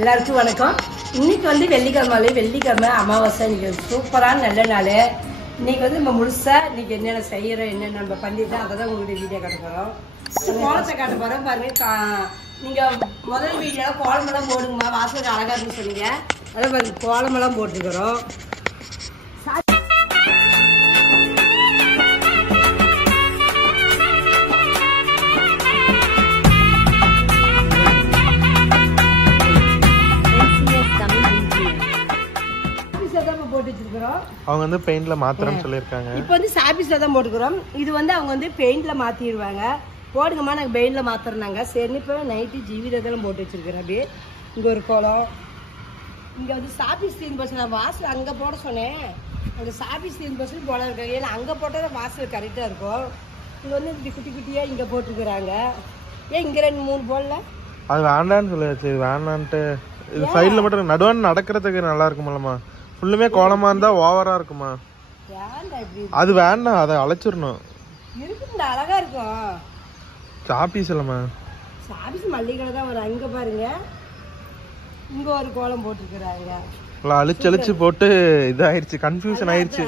எல்லாருக்கும் வணக்கம். இன்னைக்கு வந்து வெள்ளிக்கிழமை அமாவாசை. இன்னைக்கு சூப்பரான நல்ல நாள். இன்னைக்கு வந்து நம்ம முழுசா இன்னைக்கு என்னென்ன செய்யறோம், என்னென்ன நம்ம பண்ணிட்டு அதை தான் உங்களுக்கு வீடியோ காட்ட போறோம். கோலத்தை காட்ட போறோம் பாருங்க. நீங்க முதல் வீடியோ கோலமெல்லாம் போடுங்கம்மா, வாசலுக்கு அழகா இருக்குன்னு சொன்னீங்க. அதே மாதிரி கோலமெல்லாம் போட்டுக்கிறோம். அவங்க வந்து பெயிண்ட்ல மாத்துறேன்னு சொல்லிருக்காங்க. இப்போ வந்து சாபிஸ்ல தான் போட்டுக்கிறோம். இது வந்து அவங்க வந்து பெயிண்ட்ல மாத்திடுவாங்க. போடுங்கம்மா நாங்கள் பெயிண்ட்ல மாத்துறோம்னாங்க. சரி இப்போ நைட்டு ஜீவிதெல்லாம் போட்டு வச்சிருக்கிறேன். அப்படியே இங்க ஒரு கோலம், இங்க வந்து சாபிஸ் தீன் பஸ். நான் வாசல் அங்க போட சொன்னேன். அங்க சாபிஸ் தீன் பஸ் போட இருக்காங்க. ஏன்னா அங்க போட்டால் வாசல் கரெக்டா இருக்கும். இங்க வந்து இப்படி குட்டி குட்டியா இங்க போட்டுருக்குறாங்க. ஏன் இங்க 2-3 போடல? அது வேண்டான்னு சொல்லியாச்சு. வேண்டான்ட்டு இது சைடுல மட்டும் நடுவான் நடக்கிறதுக்கு நல்லா இருக்குமாலமா. ஃபுல்லுமே கோலமா இருந்தா ஓவரா இருக்குமா. அது வேண்டாம், அதை அழைச்சிடணும். இருக்குண்டா, அழகா இருக்கும். சாப்பீஸ் இல்லம்மா, சாப்பீஸ் மல்லிகை தான் வரும். அங்க பாருங்க, இங்க ஒரு கோலம் போட்டுருக்குறாங்க. அழிச்சு போட்டு இதாயிருச்சு, கன்ஃபியூஷன் ஆயிருச்சு.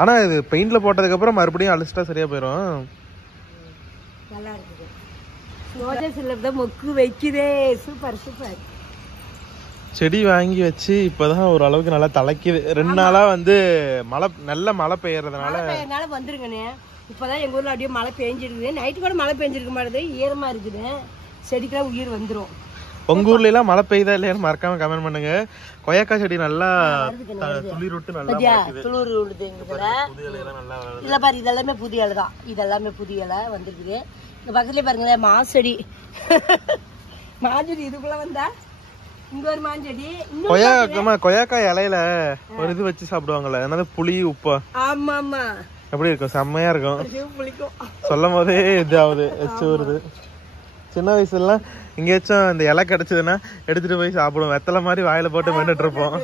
ஆனா இது பெயிண்ட்ல போட்டதுக்கு அப்புறம் மறுபடியும் அழிச்சிட்டா சரியா போயிடும். நல்லா இருக்குது. ரோஜா சில்லர் தான் மொக்கு வைக்குதே. Super super. செடி வாங்கி வச்சு இப்பதான் ஒரு அளவுக்கு நல்லா தலைக்குது. 2 நாளா வந்து நல்ல மழை பெய்யறதுனால வந்துருங்கண்ணே. இப்பதான் எங்க ஊர்ல அப்படியே மழை பெஞ்சிருக்குது. நைட்டு கூட மழை பெஞ்சிருக்க மாட்டேது, ஈரமா இருக்குது. செடிக்கெல்லாம் உயிர் வந்துடும். உங்க ஊர்ல எல்லாம் மழை பெய்யுதா இல்லையான்னு மறக்காம கமெண்ட் பண்ணுங்க. கொய்யாக்கா செடி நல்லா துளிர் விட்டு நல்லா துளிர் விடுது. இல்ல பாரு, இதெல்லாமே புதிய இலை தான். இதெல்லாமே புதிய இலை வந்துருக்குது. இந்த பக்கத்துலயே பாருங்களேன் மாசெடி. மாஞ்செடி இதுக்குள்ள வந்தா இங்க ஒரு மாஞ்செடி. கொய்யாக்காய் இலையில ஒரு இது வச்சு சாப்பிடுவாங்கல்ல, என்னது புளி உப்பா. ஆமா ஆமா, எப்படி இருக்கும், செம்மையா இருக்கும். புளிக்கும் சொல்லும் போதே இது ஆகுது, எச்சு வருது. சின்ன வயசுல எல்லாம் எங்கேயாச்சும் இந்த இலை கிடைச்சதுன்னா எடுத்துட்டு போய் சாப்பிடுவோம். வெத்தலை மாதிரி வாயில போட்டு மென்னுட்டு இருப்போம்.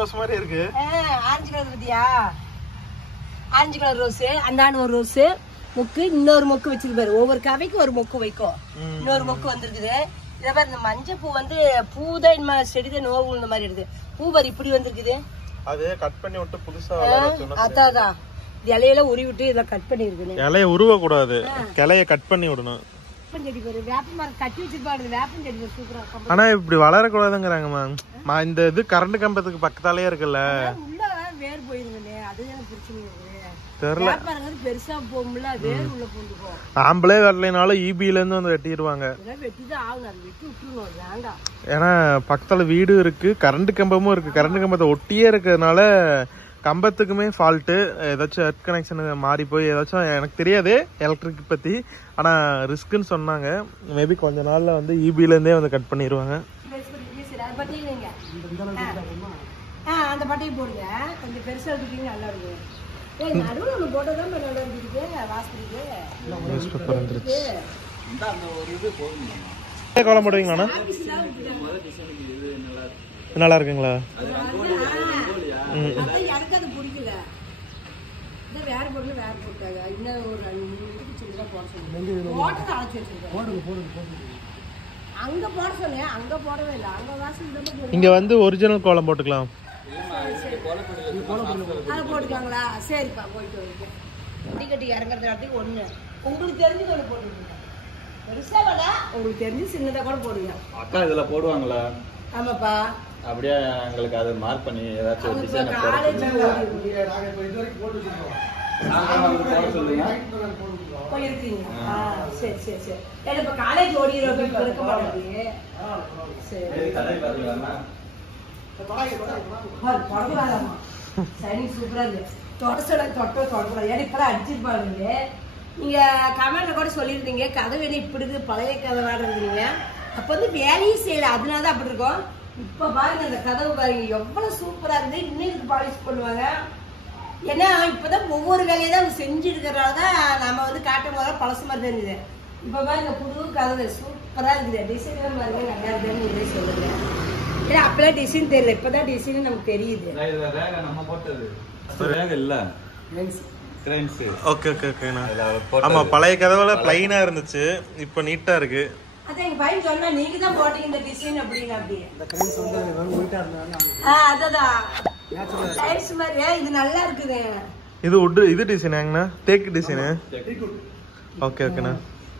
ரோஸ் மாதிரி இருக்கு. ஆரஞ்சு கலர் பத்தியா, ஆரஞ்சு கலர் ரோஸ். அந்தாண்டு ஒரு ரோஸ் மொக்கு, இன்னொரு மொக்கு வச்சிருப்பாரு. ஒவ்வொரு கவைக்கு ஒரு மொக்கு வைக்கும். இன்னொரு மொக்கு வந்திருக்குது. இதை பாரு, இந்த மஞ்சள் பூ வந்து பூதான் செடிதான் நோவு இந்த மாதிரி இருக்கு. பூ பாரு இப்படி வந்திருக்குது. அது கட் பண்ணி விட்டு புதுசா அதான் இலையில உருவி விட்டு இதெல்லாம் கட் பண்ணி இருக்குது. இலைய உருவ கூடாது, கிளைய கட் பண்ணி விடணும். செடி பாரு, வேப்ப மரம் கட்டி வச்சிருப்பாரு. வேப்பம் செடி சூப்பரா. ஆனா இப்படி வளரக்கூடாதுங்கிறாங்கம்மா. இந்த இது கரண்ட் கம்பத்துக்கு பக்கத்தாலேயே இருக்குல்ல, உள்ள வேர் போயிருங்க. அதுதான் பிரச்சனை தெரியல. பெருசா போகும்ல, வேர் உள்ள போந்துக்கும். ஆம்பளே வரலைனாலும் இபில இருந்து வந்து வெட்டிடுவாங்க. வெட்டிதான் ஆகும், வெட்டி விட்டுருணும், வேண்டாம். ஏன்னா பக்கத்துல வீடு இருக்கு, கரண்ட் கம்பமும் இருக்கு. கரண்ட் கம்பத்தை ஒட்டியே இருக்கிறதுனால கம்பத்துக்குமே ஃபால்ட்டு. ஏதாச்சும் எர்த் கனெக்ஷன் மாறி போய் ஏதாச்சும், எனக்கு தெரியாது எலக்ட்ரிக் பத்தி, ஆனா ரிஸ்க்குன்னு சொன்னாங்க. மேபி கொஞ்ச நாள்ல வந்து இபில இருந்தே வந்து கட் பண்ணிடுவாங்க. அந்த பட்டையும் போடுங்க, கொஞ்சம் பெருசா எடுத்தீங்க நல்லா இருக்கும். நடுவில் ஒன்று போட்டதான் நல்லா இருக்குது. வாசலுக்கு கோலம் போடுவீங்களா? நல்லா இருக்குங்களா? எனக்கு அது பிடிக்கல. வேற பொருள் வேற போட்டாங்க. இன்னும் ஒரு 2-3 வீட்டுக்கு சின்னதாக போட சொன்னேன். போட்டதை அழைச்சி வச்சிருக்கேன். அங்க போட சொன்னேன், அங்க போடவே இல்லை. அங்க வாசல் இங்க வந்து ஒரிஜினல் கோலம் போட்டுக்கலாம். போட்டுக்காங்களா? சரிப்பா, போயிட்டு வருது. கட்டி இறங்குறது இடத்துக்கு ஒண்ணு உங்களுக்கு தெரிஞ்சு ஒண்ணு போட்டுருங்க. பெருசா வேணா, உங்களுக்கு தெரிஞ்சு சின்னதா கூட போடுங்க. அக்கா இதுல போடுவாங்களா? ஆமாப்பா. அப்படியே எங்களுக்கு அது மார்க் பண்ணி ஏதாச்சும் டிசைன் சரி சரி சரி. இப்ப காலேஜ் ஓடிடுறோம், இருக்க மாட்டேங்குது. சரி சூப்பரா இருக்கு. தொடக்கூடாது. ஏன்னா இப்பதான் அடிச்சிருப்பாங்க. நீங்க கமெண்ட்ல கூட சொல்லியிருந்தீங்க, கதை வேணும் இப்படி இருக்கு, பழைய கதை விளாடுறீங்க. அப்ப வந்து வேலையும் செய்யல, அதனாலதான் அப்படி இருக்கும். இப்ப பாருங்க, அந்த கதவு பாருங்க எவ்வளவு சூப்பரா இருக்கு. இன்னும் இதுக்கு பாலிஷ் பண்ணுவாங்க. ஏன்னா இப்பதான் ஒவ்வொரு வேலையை தான் அவங்க செஞ்சு இருக்கிறதாலதான் நம்ம வந்து காட்டும் போது பழசு மாதிரி தெரிஞ்சுது. இப்ப பாருங்க, புது கதவு சூப்பரா இருக்குது. டிசைன் பாருங்க நல்லா இருக்குன்னு இதே சொல்லுங்க. ஏன்னா அப்பெல்லாம் டிசைன் தெரியல, இப்பதான் டிசைன் நமக்கு தெரியுது. ஓகே ஓகே ஓகேண்ணா. ஆமா, பழைய கதவுல பிளைனா இருந்துச்சு, இப்ப நீட்டா இருக்கு. அதான் எங்க பையன் சொன்னா நீங்க தான் போட்டீங்க இந்த டிசைன் அப்படின்னு அப்படி. அதுதான் டைல்ஸ் மாதிரி இது நல்லா இருக்குது. இது wood இது டிசைன் எங்கண்ணா? தேக்கு டிசைன். ஓகே ஓகேண்ணா.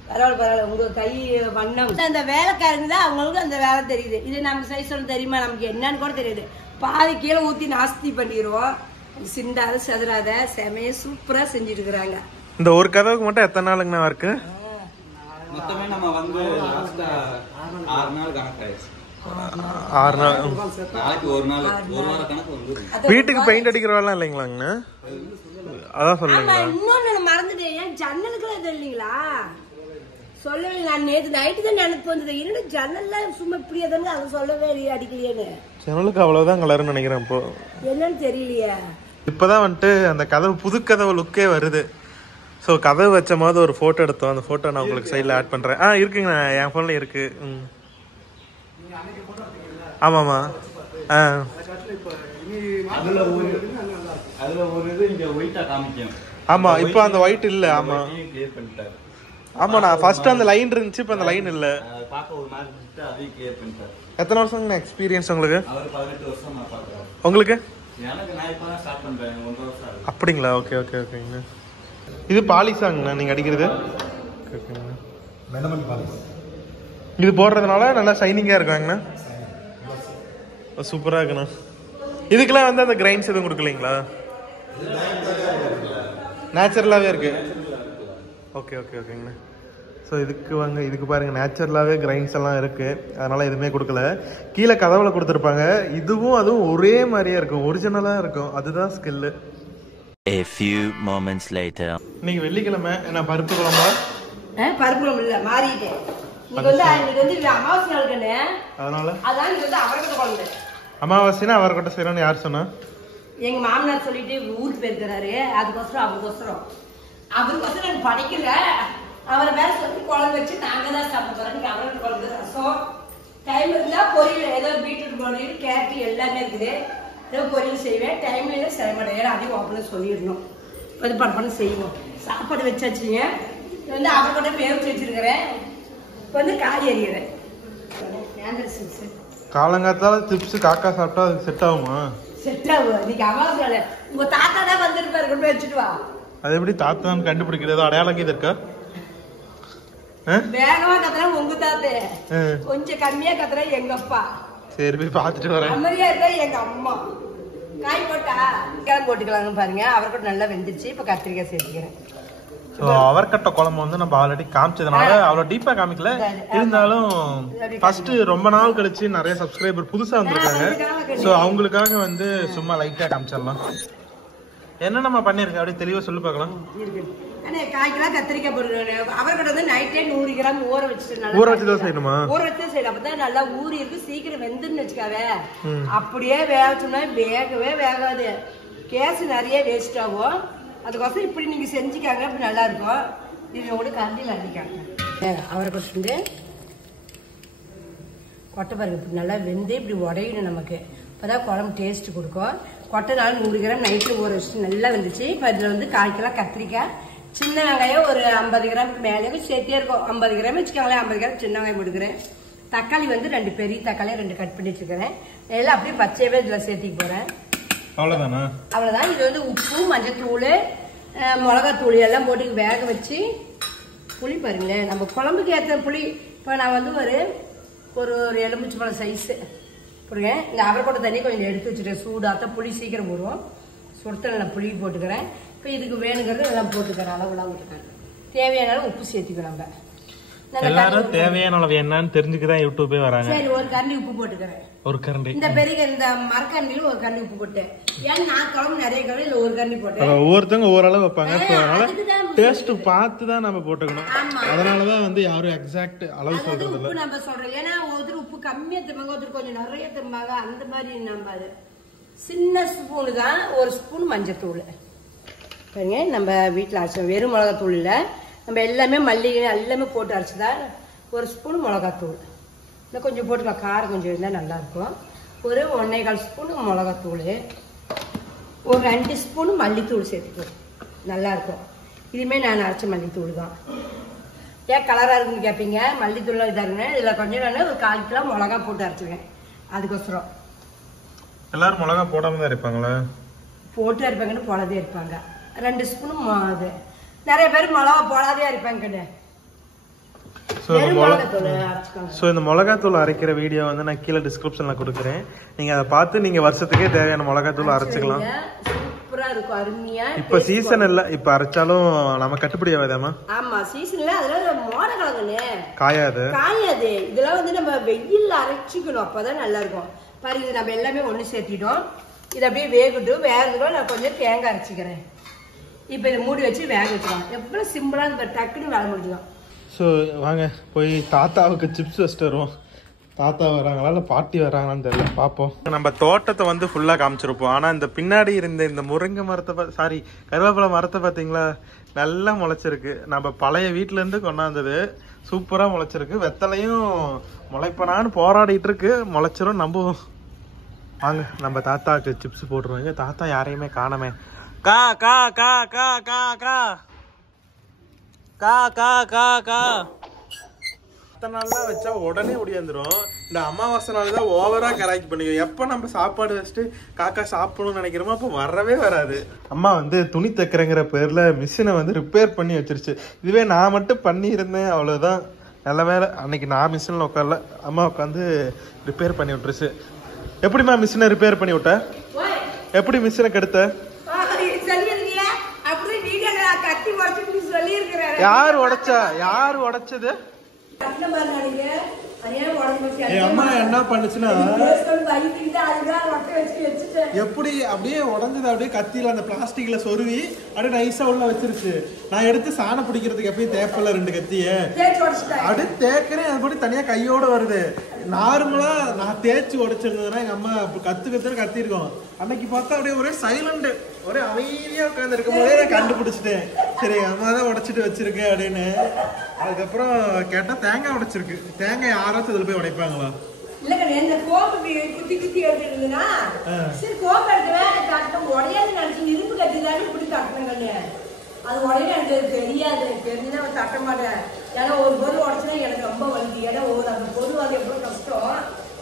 பரவாயில்ல பரவாயில்ல. உங்க கை வண்ணம் அந்த வேலைக்காரங்க தான் அவங்களுக்கு அந்த வேலை தெரியுது. இது நமக்கு சைஸ் சொல்ல தெரியுமா? நமக்கு என்னன்னு கூட தெரியுது. பாதி கீழே ஊத்தி நாஸ்தி பண்ணிடுவோம். சிண்டாத சதுராத செமைய சூப்பரா செஞ்சுட்டு இருக்கிறாங்க. இந்த ஒரு கதவுக்கு மட்டும் எத்தனை நாளுங்கண்ணா இருக்கு? மொத்தமே நம்ம வந்து 6 நாள் கணக்காயிடுச்சு. 6 நாள். நாளைக்கு ஒரு நாள் ஒரு வார கணக்கு வந்து. வீட்டுக்கு பெயிண்ட் அடிக்கிறவெல்லாம் இல்லைங்களாங்கண்ணா? அதான் சொல்லுங்க. இன்னொன்னு மறந்துட்டேன். ஏன் ஜன்னலுக்குலாம் இது இல்லைங்களா? சொல்லவே நான் நேற்று நைட்டு தான் நினைப்பு வந்தது. என்னோட ஜன்னல்லாம் சும்மா இப்படியே தானே அதை சொல்லவே இல்லையே அடிக்கலையேன்னு. ஜன்னலுக்கு அவ்வளவுதான் கலர்னு நினைக்கிறேன். இப்போ என்னன்னு தெரியலையே. இப்பதான் வந்துட்டு அந்த கதவு புது கதவு லுக்கே வருது. ஸோ கதவு வச்ச மாதிரி ஒரு ஃபோட்டோ எடுத்தோம். அந்த ஃபோட்டோ நான் உங்களுக்கு சைடில் ஆட் பண்ணுறேன். இருக்குங்கண்ணா, என் ஃபோனில் இருக்கு. ஆமாம்மா. ஆமாம், இப்போ அந்த ஒயிட் இல்லை. ஆமாம் ஆமாம், நான் ஃபர்ஸ்ட் அந்த லைன் இருந்துச்சு, இப்போ அந்த லைன் இல்லை. எத்தனை வருஷம் எக்ஸ்பீரியன்ஸ் உங்களுக்கு? உங்களுக்கு அப்படிங்களா? ஓகே ஓகே ஓகேங்கண்ணா. இது பாலிஷாங்கண்ணா நீங்க அடிக்கிறது? இது போடுறதுனால நல்லா ஷைனிங்கா இருக்காங்கண்ணா. சூப்பரா இருக்குண்ணா. இதுக்கெல்லாம் வந்து அந்த கிரைன்ஸ் எதுவும் கொடுக்கலீங்களா? நேச்சுரலாவே இருக்கு. ஓகே ஓகே ஓகேங்கண்ணா. ஸோ இதுக்கு பாருங்க நேச்சுரலாவே கிரைன்ஸ் எல்லாம் இருக்கு. அதனால எதுவுமே கொடுக்கல. கீழே கதவுல கொடுத்துருப்பாங்க. இதுவும் அதுவும் ஒரே மாதிரியே இருக்கும், ஒரிஜினலா இருக்கும். அதுதான் skill. A few moments later. இன்னைக்கு வெள்ளிக்கிழமை. என்ன பருப்பு குழம்பா? பருப்பு குழம்பு இல்ல, மாறிட்டேன். இன்னைக்கு வந்து அமாவாசை நாள் கண்ணு. அதான் இது வந்து அவரைக்கொட்டை குழம்பு. அமாவாசைனா அவரைக்கொட்டை செய்யணும்னு யார் சொன்னா? எங்க மாமனார் சொல்லிட்டு ஊருக்கு போயிருக்கிறாரு. அதுக்கோசரம் அவருக்கோசரம் எனக்கு படிக்கல. அவரை வேற சொல்லி குழம்பு வச்சு நாங்க தான் சாப்பிட போறோம். அவரோட குழம்பு, ரசம், டைம் இருந்தா பொரியல், ஏதோ பீட்ரூட் பொரியல், கேரட் எல்லாமே இருக்குது. ஏதோ பொரியல் செய்வேன். டைம்ல செய்யமாட்டேன். அதையும் ஓப்பன் சொல்லிடணும். அது பண்ண செய்வோம். சாப்பாடு வச்சாச்சுங்க. இது வந்து அவரை கூட வேவிச்சு வச்சிருக்கிறேன். இப்போ வந்து காய் அறிகிறேன். காலங்காத்தால சிப்ஸ் காக்கா சாப்பிட்டா அதுக்கு செட் ஆகுமா? செட் ஆகும். இன்னைக்கு அமாவாசை. உங்க தாத்தா தான் வந்திருப்பாரு, கொண்டு வச்சுட்டு வா. அது எப்படி தாத்தான்னு கண்டுபிடிக்கிறது? அடையாளம் இது இருக்கா? வேகமா கத்துறா உங்க தாத்தா, கொஞ்சம் கம்மியா கத்துறா எங்க அப்பா. சரி போய் பாத்துட்டு வரேன். அம்மரியா இருக்கா எங்க அம்மா. காய் போட்டா கிழங்கு போட்டுக்கலாம்னு பாருங்க. அவரைக்கொட்டை நல்லா வெந்துச்சு. இப்ப கத்திரிக்காய் சேர்த்துக்கிறேன். அவரைக்கொட்டை குழம்பு வந்து நம்ம ஆல்ரெடி காமிச்சதுனால அவ்வளவு டீப்பா காமிக்கல. இருந்தாலும் ஃபர்ஸ்ட் ரொம்ப நாள் கழிச்சு நிறைய சப்ஸ்கிரைபர் புதுசா வந்திருக்காங்க. சோ அவங்களுக்காக வந்து சும்மா லைட்டா காமிச்சிடலாம். என்ன நம்ம பண்ணிருக்கோம் அப்படியே தெளிவா சொல்லி பார்க்கலாம். காய்க்கெல்லாம் கத்திரிக்காய் போட்டுருவேன். அவரைக்கொட்டை வந்து நைட்டே 100 கிராம் ஊற வச்சுட்டு ஊற வச்சுதான் செய்யணுமா? ஊற வச்சு செய்யணும். அப்பதான் நல்லா ஊறி இருக்கு. சீக்கிரம் வெந்துன்னு வச்சுக்காவே. அப்படியே வேகச்சோம்னா வேகவே வேகாது. கேஸ் நிறைய வேஸ்ட் ஆகும். அதுக்கோசரம் இப்படி நீங்க செஞ்சுக்காங்க. அப்படி நல்லா இருக்கும். இது கூட கரண்டியில் அடிக்காங்க. அவரைக்கொட்டை கொட்டை பாருங்க. இப்படி நல்லா வெந்து இப்படி உடையணும் நமக்கு. அப்பதான் குழம்பு டேஸ்ட் கொடுக்கும். கொட்டைனால 100 கிராம் நைட்டு ஊற வச்சுட்டு நல்லா வந்துச்சு. இப்போ இதில் வந்து காய்க்கலாம் கத்திரிக்காய், சின்ன வெங்காயம் ஒரு 50 கிராமுக்கு மேலே சேர்த்தே இருக்கும். 50 கிராம் வச்சுக்கோங்களேன். 50 கிராம் சின்ன வெங்காயம் போட்டுக்கிறேன். தக்காளி வந்து 2 பெரிய தக்காளியை 2 கட் பண்ணி வச்சுக்கிறேன். எல்லாம் அப்படியே பச்சையவே இதில் சேர்த்திக்க போகிறேன். அவ்வளோதானா? அவ்வளோதான். இது வந்து உப்பு, மஞ்சத்தூள், மிளகாத்தூள் எல்லாம் போட்டு வேக வச்சு. புளி பாருங்களேன், நம்ம குழம்புக்கு ஏற்ற புளி. இப்போ நான் வந்து ஒரு எலுமிச்சை பழம் சைஸு போடுங்க. இந்த அவரைக்கொட்டை தண்ணி கொஞ்சம் எடுத்து வச்சுட்டேன். சூடாக புளி சீக்கிரம் போடுவோம். சுடுத்தல நான் புளி போட்டுக்கிறேன். இப்போ இதுக்கு வேணுங்கிறது எல்லாம் போட்டுக்கிறேன். அளவுலாம் போட்டுக்கிறேன். தேவையான உப்பு சேர்த்துக்கிறோம். நம்ம எல்லாரும் தேவையான அளவு என்னன்னு தெரிஞ்சுக்கதான் யூடியூபே வராங்க. சரி, ஒரு கரண்டி உப்பு போட்டுக்கிறேன். ஒரு கரண்டி. இந்த பெரிய இந்த மரக்கரண்டியில் ஒரு கரண்டி உப்பு போட்டேன். ஏன்னா நான் குழம்பு நிறைய கரண்டி இல்லை, ஒரு கரண்டி போட்டேன். ஒவ்வொருத்தவங்க ஓரளவு வைப்பாங்க. அதனால டேஸ்ட் பார்த்து தான் நம்ம போட்டுக்கணும். அதனாலதான் வந்து யாரும் எக்ஸாக்ட் அளவு சொல்றது இல்லை. உப்பு நம்ம சொல்றோம். ஏன்னா ஒருத்தர் உப்பு கம்மியா திரும்பாங்க, ஒருத்தர் கொஞ்சம் நிறைய திரும்பாங்க. அந்த மாதிரி நம்ம சின்ன ஸ்பூனு தான். ஒரு ஸ்பூன் மஞ்சத்தூள் பாருங்க. நம்ம வீட்டில் அரைச்சோம். வெறும் மிளகாத்தூள் இல்லை, நம்ம எல்லாமே மல்லிகை எல்லாமே போட்டு அரைச்சிதான். ஒரு ஸ்பூன் மிளகாத்தூள் இன்னும் கொஞ்சம் போட்டுக்கலாம். காரம் கொஞ்சம் இருந்தால் நல்லாயிருக்கும். ஒரு 1.25 ஸ்பூன் மிளகாத்தூள், ஒரு 2 ஸ்பூன் மல்லித்தூள் சேர்த்துக்குவோம். நல்லாயிருக்கும். இதுவுமே நான் அரைச்ச மல்லித்தூள் தான். ஏன் கலராக இருக்குன்னு கேட்பீங்க. மல்லித்தூள் இதாருங்க. இதில் கொஞ்சம் நான் ஒரு 1/4 கிலோ மிளகா போட்டு அரைச்சிருக்கேன். அதுக்கோசரம் எல்லாரும் மிளகா போடாம தான் இருப்பாங்களா? போட்டு அரைப்பாங்கன்னு போடாதே இருப்பாங்க. 2 ஸ்பூனும் அது நிறைய பேர் மிளகா போடாதே அரைப்பாங்க. இந்த மிளகாத்தூள் அரைக்கிற வீடியோ வந்து நான் கீழே டிஸ்கிரிப்ஷன்ல கொடுக்குறேன். நீங்க அதை பார்த்து நீங்க வருஷத்துக்கே தேவையான மிளகாத்தூள் அரைச்சிக்கலாம். சூப்பரா இருக்கும், அருமையா. இப்ப சீசன் இல்ல, இப்ப அரைச்சாலும் நம்ம கட்டுப்படி ஆகாதாமா? ஆமா, சீசன்ல அதெல்லாம் மோட கிழங்குன்னு காயாது. இதெல்லாம் வந்து நம்ம வெயில்ல அரைச்சிக்கணும், அப்பதான் நல்லா இருக்கும். பாருங்க, நம்ம எல்லாமே ஒண்ணு சேர்த்திட்டோம். இது அப்படியே வேகட்டும். வேகட்டும். நான் கொஞ்சம் தேங்காய் அரைச்சிக்கிறேன். இப்ப இதை மூடி வச்சு வேக வச்சுக்கலாம். எவ்வளவு சிம்பிளா டக்குன்னு வேலை முடிஞ்சுக்கலாம். ஸோ வாங்க போய் தாத்தாவுக்கு சிப்ஸ் வச்சுட்டு வருவோம். தாத்தா வராங்களா இல்லை பாட்டி வராங்களான்னு தெரியல, பார்ப்போம். நம்ம தோட்டத்தை வந்து ஃபுல்லாக காமிச்சிருப்போம். ஆனால் இந்த பின்னாடி இருந்த இந்த முருங்கை மரத்தை கருவேப்பிலை மரத்தை பார்த்தீங்களா, நல்லா முளைச்சிருக்கு. நம்ம பழைய வீட்டிலேருந்து கொண்டாந்தது, சூப்பராக முளைச்சிருக்கு. வெத்தலையும் முளைப்பனான்னு போராடிட்டு இருக்கு. முளைச்சிரும், நம்புவோம். வாங்க நம்ம தாத்தாவுக்கு சிப்ஸ் போட்டுருவாங்க. தாத்தா யாரையுமே காணமே. கா கா கா கா கா கா கா கா கா கா நாள்லாம் வச்சா உடனே ஒடியாந்துரும். இந்த அமாவாசை நாள் தான் ஓவரா கராய்ச்சி பண்ணிக்கும். எப்போ நம்ம சாப்பாடு வச்சுட்டு காக்கா சாப்பிடணும்னு நினைக்கிறோமோ அப்போ வரவே வராது. அம்மா வந்து துணி தைக்கிறங்கிற பேர்ல மிஷினை வந்து ரிப்பேர் பண்ணி வச்சிருச்சு. இதுவே நான் மட்டும் பண்ணியிருந்தேன் அவ்வளோதான். நல்ல வேலை அன்னைக்கு நான் மிஷினில் உட்காரல, அம்மா உட்காந்து ரிப்பேர் பண்ணி விட்டுருச்சு. எப்படிம்மா மிஷினை ரிப்பேர் பண்ணி விட்ட? எப்படி மிஷினை கெடுத்த? யார் உடைச்சா? யாரு உடைச்சது? அம்மா என்ன பண்ணுச்சுன்னா, எப்படி அப்படியே உடஞ்சது அப்படியே கத்தியில அந்த பிளாஸ்டிக்ல சொருவி அப்படியே நைஸா உள்ள வச்சிருச்சு. நான் எடுத்து சாணம் பிடிக்கிறதுக்கு எப்பயும் தேப்பல 2 கத்திய அப்படியே தேக்கிறேன். அது படி தனியா கையோட வருது. நார்மலா நான் தேய்ச்சி உடைச்சிருந்ததுன்னா எங்க அம்மா கத்துன்னு கத்திருக்கோம். அன்னைக்கு பார்த்தா அப்படியே ஒரே சைலண்ட், ஒரே அமைதியா உட்காந்து இருக்கும் போதே நான் கண்டுபிடிச்சிட்டேன். சரி அம்மா தான் உடைச்சிட்டு வச்சிருக்கேன் அப்படின்னு. அதுக்கப்புறம் கேட்டா தேங்காய் உடைச்சிருக்கு. தேங்காய் யாராச்சும் இதுல போய் உடைப்பாங்களா? அது உடனே எனக்கு தெரியாது. தெரிஞ்சுன்னா தட்ட மாட்டேன். ஏன்னா ஒரு பொருள் உடச்சுன்னா எனக்கு ரொம்ப வலிக்கு. ஏன்னா அந்த பொருள் அது எவ்வளவு கஷ்டம்.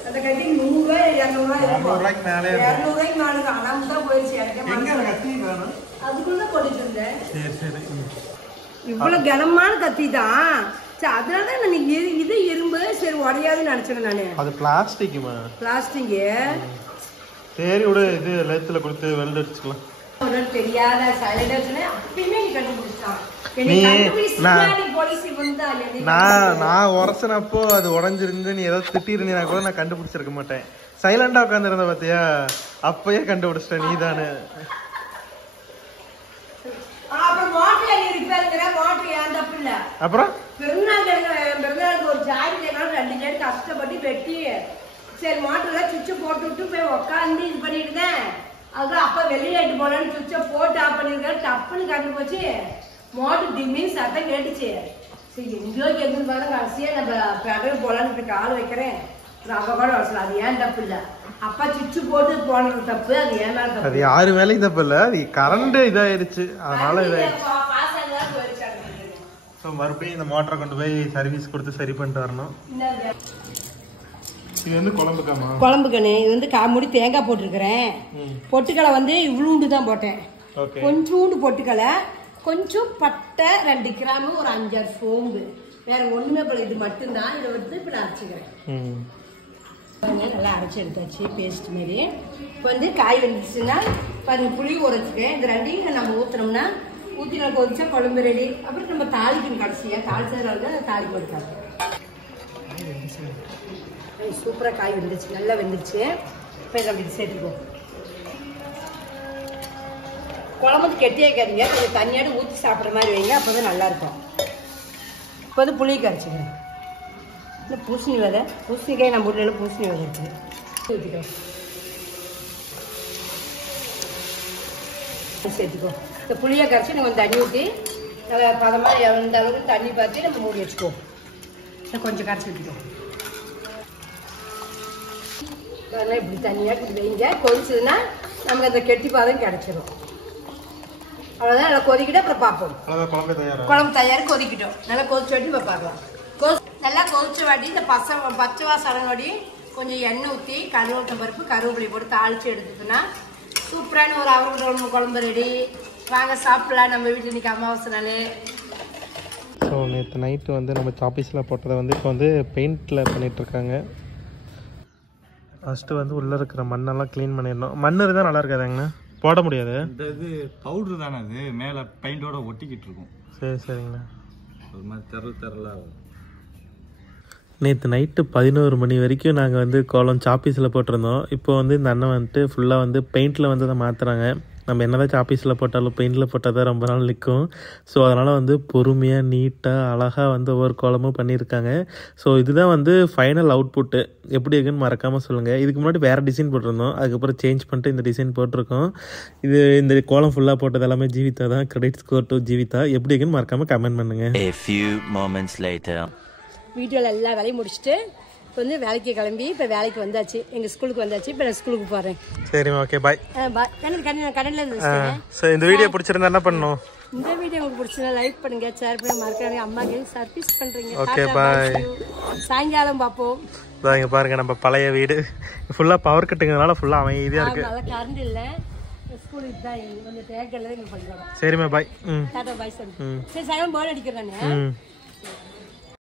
அந்த கட்டி 100 ரூபாய் 200 ரூபாய் இருக்கும். 200 ரூபாய்க்கு மேலே அனாம தான் போயிடுச்சு. எனக்கு அதுக்குள்ள போட்டுட்டு இருந்தேன். இவ்வளவு கனமான கத்தி தான். சரி, அதனாலதான் நான் இது இரும்பு சரி உடையாதுன்னு நினைச்சேன் நானு. அது பிளாஸ்டிக்மா. பிளாஸ்டிக் சரி விடு, இது லேத்துல கொடுத்து வெல்ட் அடிச்சுக்கலாம். தெரியாத சைலண்டா அப்பயுமே நீ கண்டுபிடிச்சான். நான் உரசனப்போ அது உடஞ்சிருந்து நீ ஏதாவது திட்டிருந்தீங்கன்னா கூட நான் கண்டுபிடிச்சிருக்க மாட்டேன். சைலண்டா உட்காந்து இருந்த பாத்தியா, அப்பயே கண்டுபிடிச்சிட்டேன் நீ தானே. அப்புறம் பிறநாளுக்கு ஒரு ஜாடி 2 ஜாடி கஷ்டப்பட்டு வெட்டி சரி மோட்டர்ல சுவிட்ச போட்டு விட்டு போய் உட்காந்து இது பண்ணிட்டு இருந்தேன். அதுதான் அப்ப வெளியேட்டு போலன்னு சுவிட்ச போட்டு ஆஃப் பண்ணிருக்காரு. டப்புன்னு கண்டு போச்சு. மோட்டர் திடீர்னு சத்தம் கேட்டுச்சு. சரி எங்கேயோ கேட்டு பாருங்க. கடைசியா நம்ம பெடல் போலான்னு கால் வைக்கிறேன். அப்ப கூட வசலாம். அது ஏன் தப்பு இல்ல. அப்பா சுவிட்சு போட்டு போனது தப்பு. அது ஏன் மேல தப்பு? அது யாரு மேலேயும் தப்பு இல்ல. அது கரண்ட் இதாயிருச்சு, அதனால இதாயிருச்சு. மறுபடியும் இந்த மோட்டரை கொண்டு போய் சர்வீஸ் கொடுத்து சரி பண்ணிட்டு வரணும். இது வந்து குழம்புக்கண்ணு. இது வந்து காமுடி தேங்காய் போட்டிருக்கிறேன். பொட்டுக்கலை வந்து இவ்வளோண்டு தான் போட்டேன். கொஞ்சோண்டு பொட்டுக்கலை, கொஞ்சம் பட்டை, 2 கிராம், ஒரு 5-6 சோம்பு, வேற ஒண்ணுமே போல. இது மட்டும்தான். இதை வந்து இப்ப நான் அரைச்சிக்கிறேன். நல்லா அரைச்சி எடுத்தாச்சு பேஸ்ட் மாரி. இப்போ வந்து காய் வந்துச்சுன்னா பாருங்க, புளி உரைச்சிக்கிறேன். இந்த 2ஐயும் நம்ம ஊத்துனோம்னா ஊத்தின கொதிச்சா குழம்பு ரெடி. அப்புறம் நம்ம தாளிக்கணும். கடைசியா தாளிச்சதுனால தாளிப்பு எடுக்காது. சூப்பரா காய் வெந்துச்சு, நல்லா வெந்துருச்சு. இப்போ இதை அப்படி சேர்த்துக்குவோம். குழம்புக்கு கெட்டியாக்காதீங்க, கொஞ்சம் தண்ணியாடு ஊற்றி சாப்பிட்ற மாதிரி வைங்க, அப்போதான் நல்லா இருக்கும். இப்போ வந்து புளி கரைச்சிக்கிறேன். இல்லை பூசணி விதை, பூசணிக்காய் நம்ம வீட்டில் பூசணி விதை இருக்குது. ஊற்றிக்கிறேன், சேர்த்துக்கோ. இந்த புளியை கரைச்சி நம்ம தண்ணி ஊற்றி பதமாக எந்த அளவுக்கு தண்ணி பார்த்து நம்ம மூடி வச்சுக்குவோம். கொஞ்சம் கரைச்சி ஊற்றிக்கோ. அதெல்லாம் இப்படி தண்ணியாக இப்படி வைங்க. கொதிச்சதுன்னா நமக்கு அந்த கெட்டி பாதம் கிடைச்சிடும். அவ்வளோதான். நல்லா கொதிக்கிட்டு அப்புறம் பார்ப்போம். குழம்பு தயாரா? குழம்பு தயார் கொதிக்கிட்டோம். நல்லா கொதிச்சு வாட்டி இப்போ பார்க்கலாம். நல்லா கொதிச்சு வாட்டி இந்த பச்சை வாசனோடி கொஞ்சம் எண்ணெய் ஊற்றி கருவேப்பிலை பருப்பு கருவேப்பிலை போட்டு தாளித்து எடுத்துக்கிட்டோன்னா சூப்பரான ஒரு அவரை குழம்பு ரெடி. வாங்க சாப்பிடலாம். நம்ம வீட்டில் இன்றைக்கி அமாவாசை நாள். ஸோ நேற்று நைட்டு வந்து நம்ம சாப்பீஸில் போட்டதை வந்து இப்போ வந்து பெயிண்டில் பண்ணிகிட்ருக்காங்க. ஃபஸ்ட்டு வந்து உள்ளே இருக்கிற மண்ணெல்லாம் க்ளீன் பண்ணிடணும். மண் இருந்தால் நல்லா இருக்காதுங்கண்ணா, போட முடியாது. இந்த இது பவுட்ரு தானே, அது மேலே பெயிண்டோட ஒட்டிக்கிட்டு இருக்கும். சரி சரிங்கண்ணா. ஒரு மாதிரி தெரலாக நேற்று நைட்டு 11 மணி வரைக்கும் நாங்கள் வந்து கோலம் சாப்பீஸில் போட்டிருந்தோம். இப்போ வந்து இந்த அண்ணன் வந்துட்டு ஃபுல்லாக வந்து பெயிண்டில் வந்து அதை மாற்றுறாங்க. நம்ம என்ன தான் சாப்பீஸில் போட்டாலும் பெயிண்டில் போட்டால் தான் ரொம்ப நாள் நிற்கும். ஸோ அதனால் வந்து பொறுமையாக நீட்டாக அழகாக வந்து ஒவ்வொரு கோலமும் பண்ணியிருக்காங்க. ஸோ இதுதான் வந்து ஃபைனல் அவுட்புட்டு. எப்படி இருக்குன்னு மறக்காமல் சொல்லுங்கள். இதுக்கு முன்னாடி வேறு டிசைன் போட்டிருந்தோம், அதுக்கப்புறம் சேஞ்ச் பண்ணிட்டு இந்த டிசைன் போட்டிருக்கோம். இந்த கோலம் ஃபுல்லாக போட்டது எல்லாமே ஜீவிதா தான். Credit score to Jeevitha. எப்படி இருக்குன்னு மறக்காமல் கமெண்ட் பண்ணுங்கள். A few moments later. வீடியோவில் எல்லா வேலையும் முடிச்சுட்டு இப்போ வந்து வேலைக்கு கிளம்பி இப்போ வேலைக்கு வந்தாச்சு. எங்கள் ஸ்கூலுக்கு வந்தாச்சு. இப்போ நான் ஸ்கூலுக்கு போகிறேன். சரிம்மா, ஓகே, பாய். பாய். கடையில் இருந்துச்சு. ஸோ இந்த வீடியோ பிடிச்சிருந்தா என்ன பண்ணணும்? இந்த வீடியோ உங்களுக்கு பிடிச்சதா லைக் பண்ணுங்க, ஷேர் பண்ணி மறக்காம அம்மாக்கு சர்வீஸ் பண்றீங்க. ஓகே, பாய். சாயங்காலம் பார்ப்போம். இங்க பாருங்க நம்ம பழைய வீடு ஃபுல்லா பவர் கட்டுங்கிறதுனால ஃபுல்லா அமைதியா இருக்கு. அதனால கரண்ட் இல்ல. ஸ்கூலுக்கு தான் வந்து டேக்கர்ல இங்க படிக்கிறோம். சரிம்மா, பாய். Tata bye sir. சரி சாயங்காலம் போன் அடிக்கிறேன்.